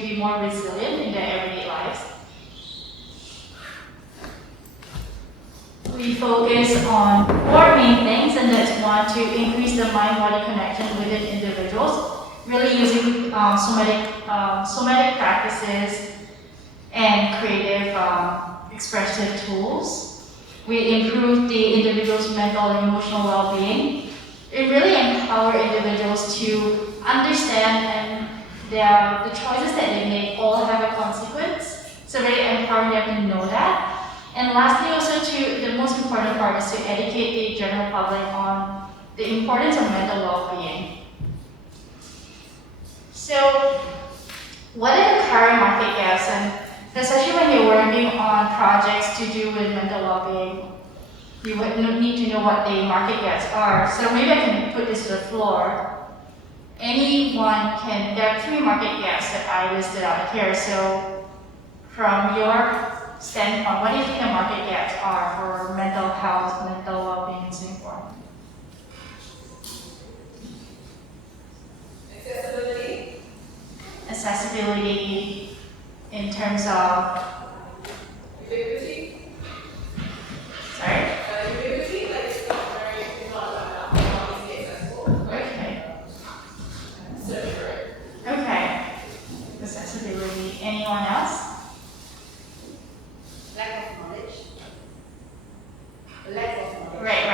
be more resilient in their everyday lives. We focus on 4 main things, and that's one, to increase the mind-body connection within individuals, really using somatic practices and creative expressive tools. We improve the individual's mental and emotional well-being. It really empower individuals to understand and the choices that they make all have a consequence. So really empowering them to know that. And lastly, also the most important part is to educate the general public on the importance of mental well-being. So, what are the current market gaps? And especially when you're working on projects to do with mental well-being, you would need to know what the market gaps are. So maybe I can put this to the floor. Anyone can, there are 3 market gaps that I listed out here. So from your standpoint, what do you think the market gaps are for mental health, mental well-being in Singapore? Accessibility. Accessibility in terms of Ubiquity. Sorry? Ubiquity, like it's not easily accessible. Okay. Search for it. Okay. Accessibility. Anyone else? Lack of knowledge. Lack of knowledge. Right.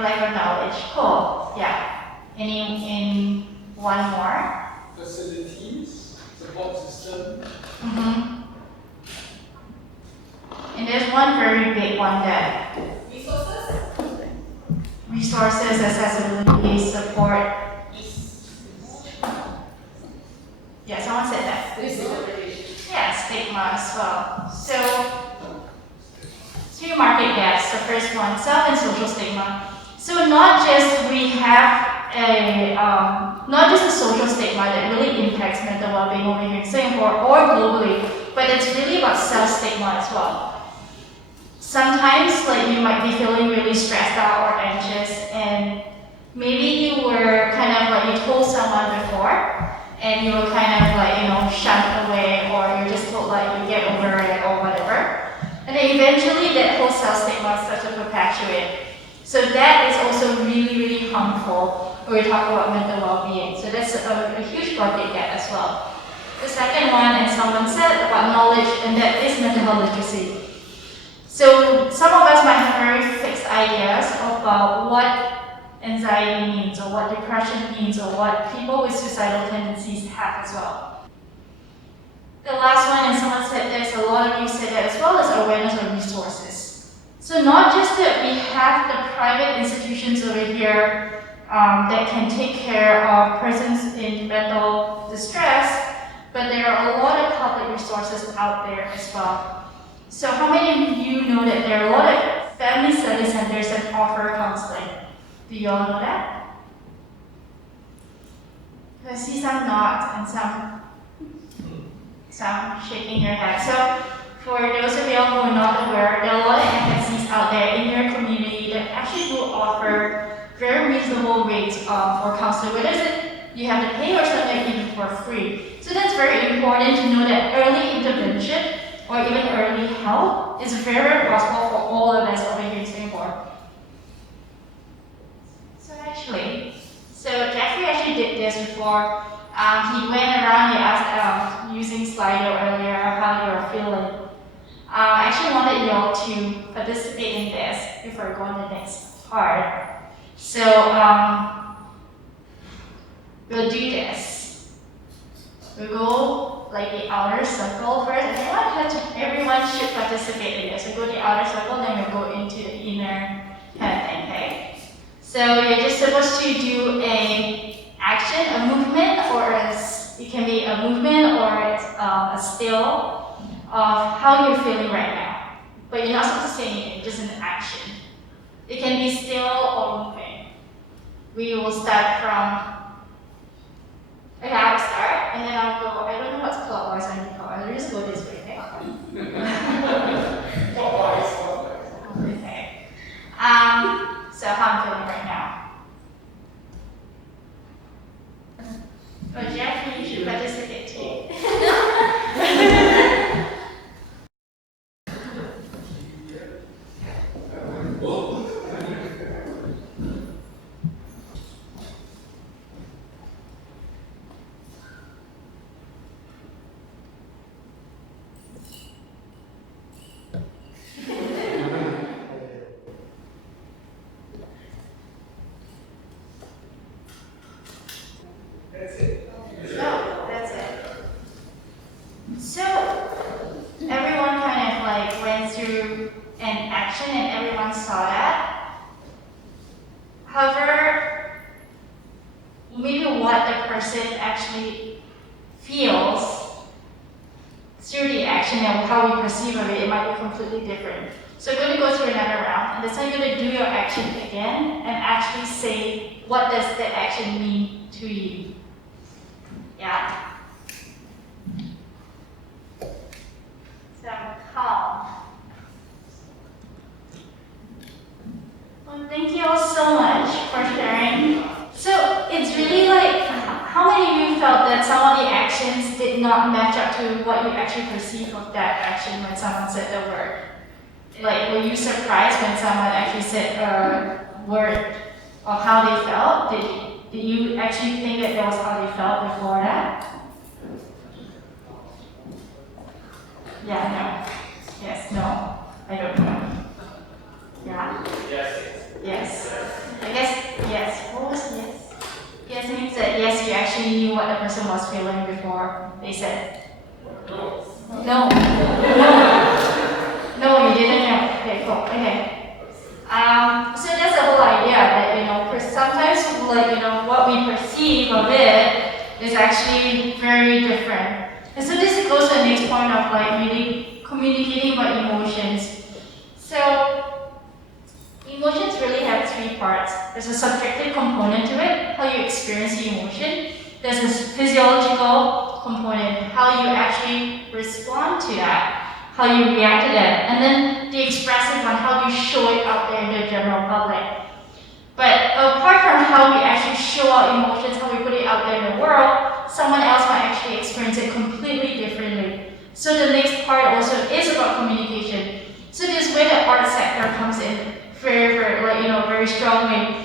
Lack of knowledge. Cool. Yeah. In one more? Facilities, support system. And there's one very big one that resources, accessibility, support. Yeah, someone said that. Yeah, stigma as well. So, 3 market gaps. The first one, self and social stigma. So not just we have not just a social stigma that really impacts mental well-being over here in Singapore or globally, but it's really about self-stigma as well. Sometimes, like, you might be feeling really stressed out or anxious, and maybe you were kind of like, you told someone before, and you were kind of like, shunned away, or you're just told like, you get over it or whatever. And then eventually that whole self-stigma starts to perpetuate. So that is also really, really harmful when we talk about mental well-being. So that's a huge market gap as well. The second one, and someone said about knowledge, and that is mental health literacy. So some of us might have very fixed ideas about what anxiety means, or what depression means, or what people with suicidal tendencies have as well. The last one, and someone said this, a lot of you said that as well, is awareness of resources. So not just that we have the private institutions over here that can take care of persons in mental distress, but there are a lot of public resources out there as well. So how many of you know that there are a lot of family study centers that offer counseling? Do you all know that? I see some nods and some shaking your head. So for those of you who are not aware, there are a lot of agencies out there in your community that actually do offer very reasonable rates for counseling. Whether you have to pay or something even for free. So that's very important to know that early intervention or even early help is very possible for all of us over here in Singapore. So Jeffrey actually did this before. He went around, he asked, using Slido earlier, how you're feeling. I actually wanted you all to participate in this before we go on the next part. So we'll do this. We'll go like the outer circle first. Everyone should participate in this. So go to the outer circle, then we'll go into the inner kind of thing, okay? So you're just supposed to do a action, a movement, or it can be a movement or a still of how you're feeling right now. But you're not supposed to say anything, just an action. It can be still or moving. We will start from, okay, I'll start, and then I'll go, I don't know what's clockwise and anti-clockwise, I'll just go this way, okay? Clockwise. Okay. So how I'm feeling right now. Oh, Jeff, you should participate too. So everyone kind of like went through an action and everyone saw that. However, maybe what the person actually feels through the action and how we perceive of it, it might be completely different. So we're going to go through another round, and this time you're going to do your action again and actually say, what does the action mean to you? Yeah. So calm. Well, thank you all so much for sharing. So it's really like, how many of you felt that some of the actions did not match up to what you actually perceive of that action when someone said the word? Like, were you surprised when someone actually said a word of how they felt? Did you actually think that was how they felt before that? Yeah, no. Yes, no. I don't know. Yeah. Yes. I guess, yes. What was yes? Yes means that yes, you actually knew what the person was feeling before they said. No. No, you didn't know. Okay, cool. Okay. So that's the whole idea that, sometimes, what we perceive of it is actually very different. And so this goes to the next point of, really communicating about emotions. So, emotions really have three parts. There's a subjective component to it, how you experience the emotion. There's a physiological component, how you actually respond to that, how you react to that. And then the expressive one, how you show it out there in the general public. But apart from how we actually show our emotions, how we put it out there in the world, someone else might actually experience it completely differently. So the next part also is about communication. So this is where the art sector comes in very strongly.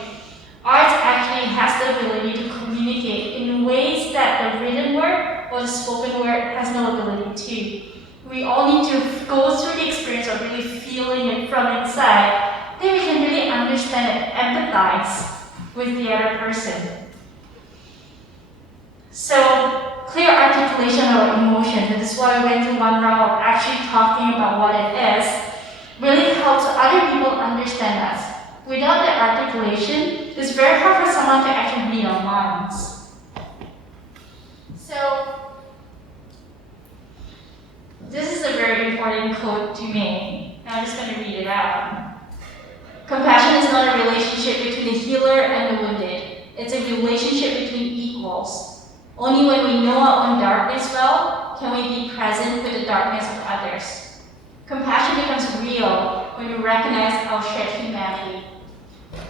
Art actually has the ability to communicate in ways that the written word or the spoken word has no ability to. We all need to go through the experience of really feeling it from inside. Then we can really understand and empathize with the other person. So, clear articulation of emotion, this is why I went through one round of actually talking about what it is, really helps other people understand us. Without the articulation, it's very hard for someone to actually read our minds. So, this is a very important quote to me. Now I'm just going to read it out. Compassion is not a relationship between the healer and the wounded. It's a relationship between equals. Only when we know our own darkness well can we be present with the darkness of others. Compassion becomes real when we recognize our shared humanity.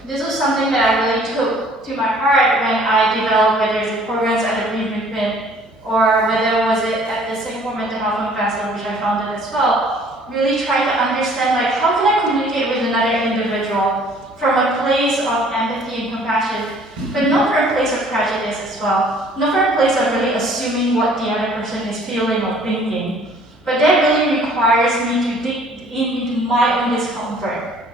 This was something that I really took to my heart when I developed, whether it's programs at the Breathe Movement or whether was it at the Singapore Mental Health Festival, which I founded as well. Really trying to understand, how can I communicate with another individual from a place of empathy and compassion, but not from a place of prejudice as well. Not from a place of really assuming what the other person is feeling or thinking. But that really requires me to dig into my own discomfort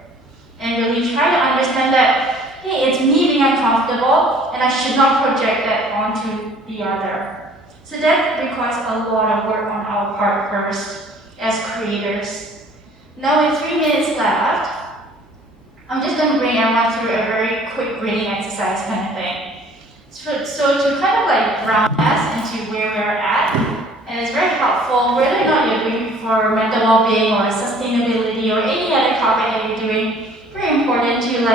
and really try to understand that, hey, it's me being uncomfortable and I should not project that onto the other. So that requires a lot of work on our part first as creators. Now with 3 minutes left, I'm just going to bring everyone through a very quick reading exercise kind of thing. So to kind of ground us into where we're at, and it's very helpful whether or not you're doing for mental well-being or sustainability or any other topic that you're doing. Very important to the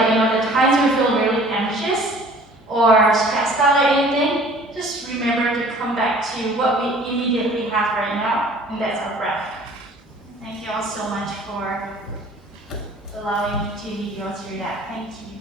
times we feel really anxious or stressed out or anything, just remember to come back to what we immediately have right now, and that's our breath. Thank you all so much for allowing me to go through that. Thank you.